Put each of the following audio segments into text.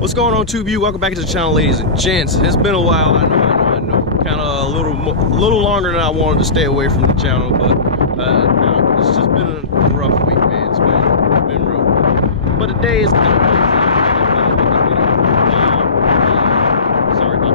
What's going on, Tube U? Welcome back to the channel, ladies and gents. It's been a while, I know. Kind of a little longer than I wanted to stay away from the channel, but it's just been a rough week, man. It's been rough. But today is kind of sorry about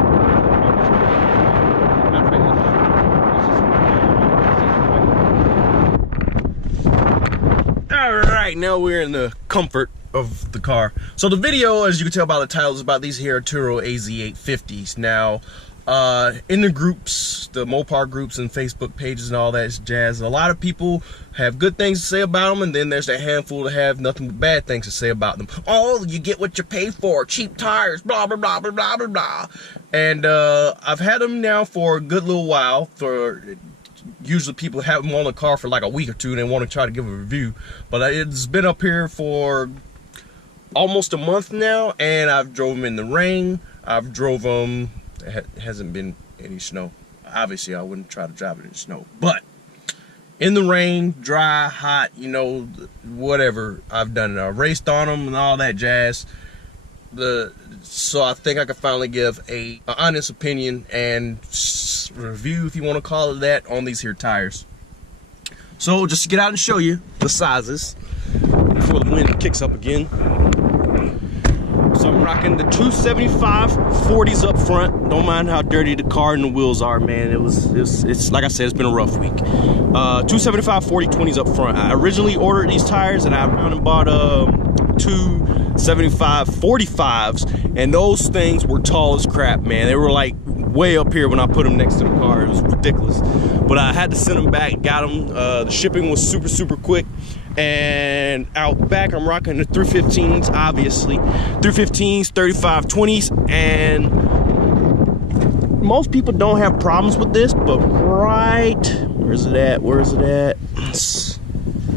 that. All right, now we're in the comfort of the car. So the video, as you can tell by the title, is about these here Atturo AZ850s. Now, in the groups, the Mopar groups and Facebook pages and all that jazz, a lot of people have good things to say about them, and then there's a handful that have nothing but bad things to say about them. Oh, you get what you pay for, cheap tires, blah blah blah blah blah blah blah. And I've had them now for a good little while. Usually people have them on the car for like a week or two and they want to try to give a review, but it's been up here for almost a month now, and I've drove them in the rain. I've drove them, it hasn't been any snow. Obviously I wouldn't try to drive it in snow, but in the rain, dry, hot, you know, whatever, I've done it. I raced on them and all that jazz. So I think I can finally give an honest opinion and review, if you want to call it that, on these here tires. So just to get out and show you the sizes before the wind kicks up again. So I'm rocking the 275 40s up front. Don't mind how dirty the car and the wheels are, man. It's like I said, it's been a rough week. 275 40 20s up front. I originally ordered these tires and I went and bought 275 45s, and those things were tall as crap, man. They were like way up here when I put them next to the car. It was ridiculous. But I had to send them back, got them. The shipping was super quick. And out back I'm rocking the 315s, obviously 315s, 35 20s, and most people don't have problems with this, but right, where's it at,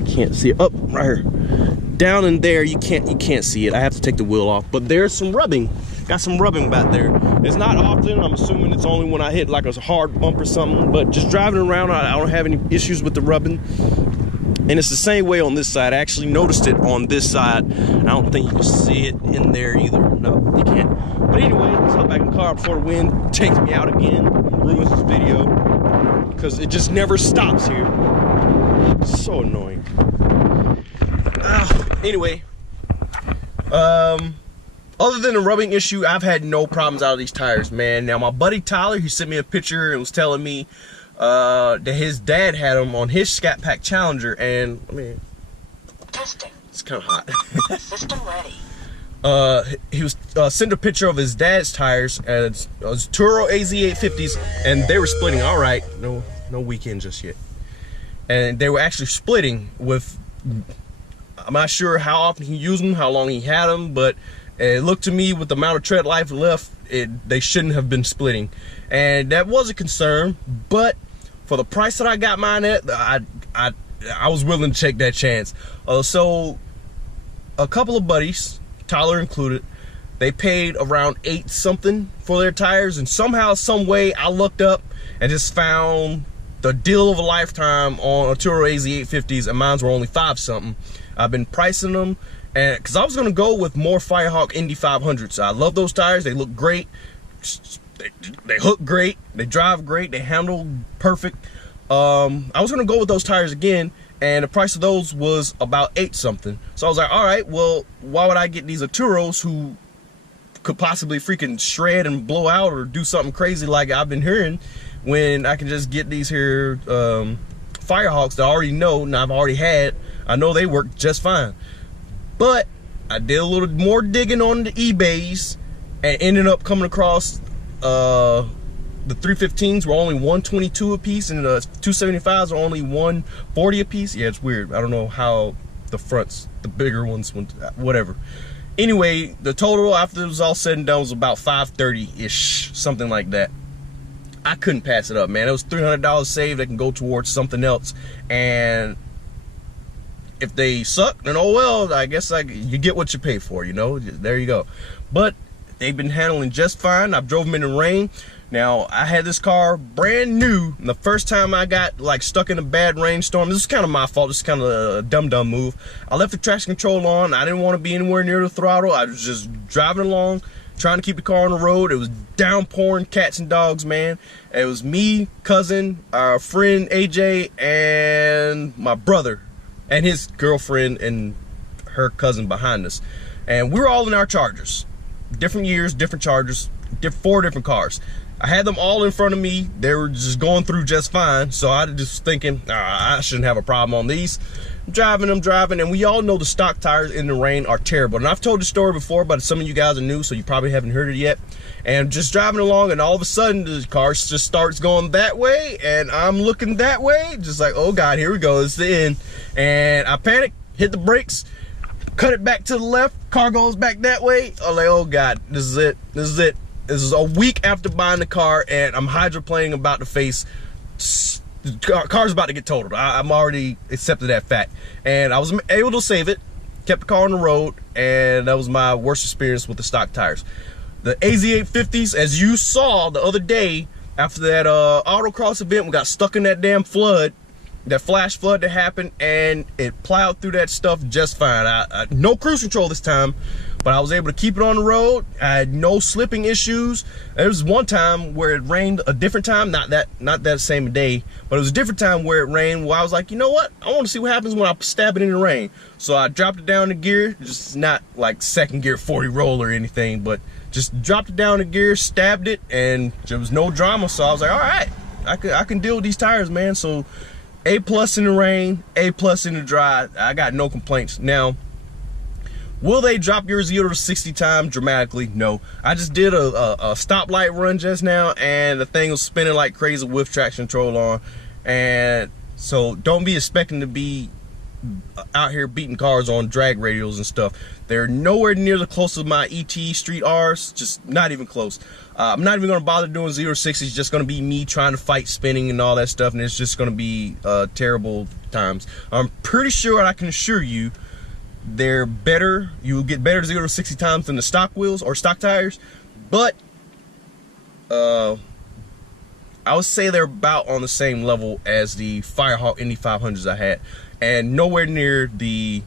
can't see it, up right here, down in there, you can't see it. I have to take the wheel off, but there's some rubbing. Got some rubbing back there. It's not often. I'm assuming it's only when I hit like a hard bump or something, but just driving around, I don't have any issues with the rubbing. And it's the same way on this side. I actually noticed it on this side. I don't think you can see it in there either. No, you can't. But anyway, let's hop back in the car before the wind takes me out again, ruins this video, because it just never stops here. It's so annoying. Anyway, other than the rubbing issue, I've had no problems out of these tires, man. Now, my buddy Tyler, he sent me a picture and was telling me that his dad had them on his Scat Pack Challenger, and I mean, testing. It's kind of hot. System ready. He was sent a picture of his dad's tires, and it was Atturo AZ850s, and they were splitting. All right, no weekend just yet, and they were actually splitting with. I'm not sure how often he used them, how long he had them, but it looked to me with the amount of tread life left, they shouldn't have been splitting, and that was a concern. But for the price that I got mine at, I was willing to take that chance. So a couple of buddies, Tyler included, they paid around $8 something for their tires, and somehow, some way, I looked up and just found the deal of a lifetime on Atturo AZ850s, and mine were only $5 something. I've been pricing them, and because I was gonna go with more Firehawk Indy 500s. I love those tires. They look great. They hook great. They drive great. They handle perfect. I was gonna go with those tires again, and the price of those was about $8 something. So I was like, all right, well, why would I get these Atturos who could possibly freaking shred and blow out or do something crazy like I've been hearing, when I can just get these here Firehawks that I already know and I've already had. I know they work just fine. But I did a little more digging on the eBays and ended up coming across the 315s were only $122 a piece, and the 275s are only $140 a piece. Yeah, it's weird. I don't know how the fronts, the bigger ones, whatever. Anyway, the total after it was all said and done was about $530-ish, something like that. I couldn't pass it up, man. It was $300 saved that can go towards something else, and if they suck, then oh well, I guess you get what you pay for, you know. There you go. But they've been handling just fine. I've drove them in the rain. Now, I had this car brand new, and the first time I got like stuck in a bad rainstorm, this is kind of my fault, this is kind of a dumb move. I left the traction control on. I didn't want to be anywhere near the throttle. I was just driving along, trying to keep the car on the road. It was downpouring cats and dogs, man. It was me, cousin, our friend AJ, and my brother, and his girlfriend and her cousin behind us. And we were all in our Chargers. Different years, different Chargers, 4 different cars. I had them all in front of me. They were just going through just fine. So I was just thinking, I shouldn't have a problem on these. I'm driving, and we all know the stock tires in the rain are terrible. And I've told the story before, but some of you guys are new, so you probably haven't heard it yet. And just driving along, and all of a sudden, the car just starts going that way, and I'm looking that way, just like, oh God, here we go, it's the end. And I panic, hit the brakes, cut it back to the left, car goes back that way. I'm like, oh God, this is it. This is a week after buying the car, and I'm hydroplaning about to face, the car's about to get totaled. I'm already accepted that fact. And I was able to save it, kept the car on the road, and that was my worst experience with the stock tires. The AZ850s, as you saw the other day, after that autocross event, we got stuck in that damn flood, that flash flood that happened, and it plowed through that stuff just fine. No cruise control this time, but I was able to keep it on the road. I had no slipping issues. There was one time where it rained, a different time, not that same day, but it was a different time where it rained, where I was like, you know what? I want to see what happens when I stab it in the rain. So I dropped it down to gear, just not like second gear 40 roll or anything, but just dropped it down to gear, stabbed it, and there was no drama. So I was like, all right, I can deal with these tires, man. So A+ in the rain, A+ in the dry. I got no complaints. Now, will they drop your 0 to 60 time dramatically? No. I just did a stoplight run just now, and the thing was spinning like crazy with traction control on. And so don't be expecting to be out here beating cars on drag radials and stuff. They're nowhere near the close of my ET Street R's, just not even close. I'm not even going to bother doing 0 to 60. It's just going to be me trying to fight spinning and all that stuff, and it's just going to be terrible times. I'm pretty sure, I can assure you, they're better. You'll get better 0 to 60 times than the stock wheels or stock tires, but I would say they're about on the same level as the Firehawk Indy 500s I had, and nowhere near the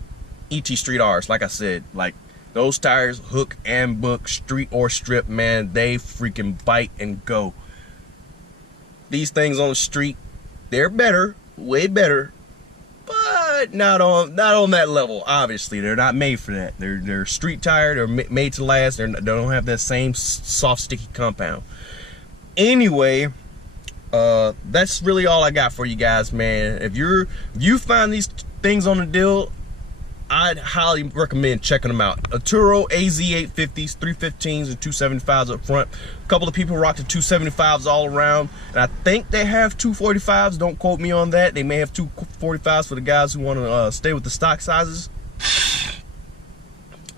ET Street R's. Like I said, like those tires, hook and book, street or strip, man, they freaking bite and go. These things on the street, they're better, way better, but not on that level. Obviously, they're not made for that. They're street tire. They're made to last. They don't have that same soft, sticky compound. Anyway, that's really all I got for you guys, man. If you find these things on the deal, I'd highly recommend checking them out. Atturo AZ850s, 315s, and 275s up front. A couple of people rock the 275s all around, and I think they have 245s. Don't quote me on that. They may have 245s for the guys who want to stay with the stock sizes.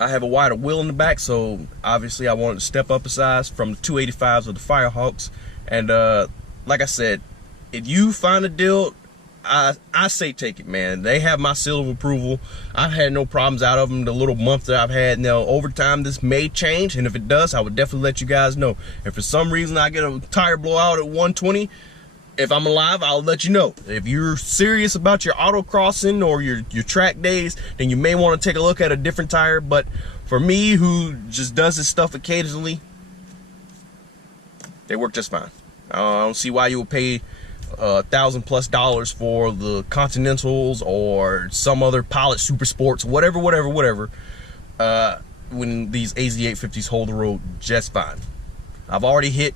I have a wider wheel in the back, so obviously I wanted to step up a size from the 285s of the Firehawks. And like I said, if you find a deal, I say take it, man. They have my seal of approval. I've had no problems out of them the little month that I've had. Now, over time, this may change, and if it does, I would definitely let you guys know. If for some reason I get a tire blowout at 120, if I'm alive, I'll let you know. If you're serious about your autocrossing or your track days, then you may want to take a look at a different tire. But for me, who just does this stuff occasionally, they work just fine. I don't see why you would pay $1,000+ for the Continentals or some other Pilot Super Sports, whatever, when these AZ850s hold the road just fine. I've already hit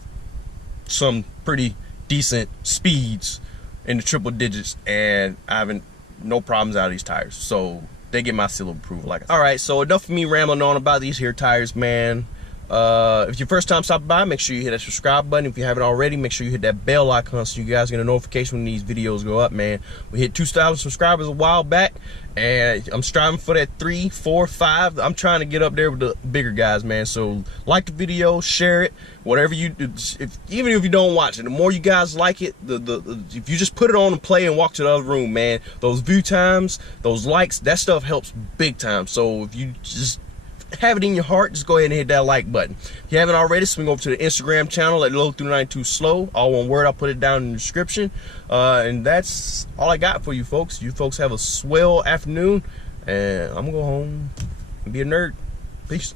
some pretty decent speeds in the triple digits, and I haven't no problems out of these tires, so they get my seal of approval. Like, all right, so enough of me rambling on about these here tires, man. If your first time stopping by, make sure you hit that subscribe button. If you haven't already, make sure you hit that bell icon so you guys get a notification when these videos go up, man. We hit 2,000 subscribers a while back, and I'm striving for that 3, 4, 5. I'm trying to get up there with the bigger guys, man. So like the video, share it, whatever you do. Even if you don't watch it, the more you guys like it, if you just put it on and play and walk to the other room, man, those view times, those likes, that stuff helps big time. So if you just have it in your heart, just go ahead and hit that like button. If you haven't already, swing over to the Instagram channel at low392slow. All one word, I'll put it down in the description. And that's all I got for you folks. You folks have a swell afternoon, and I'm gonna go home and be a nerd. Peace.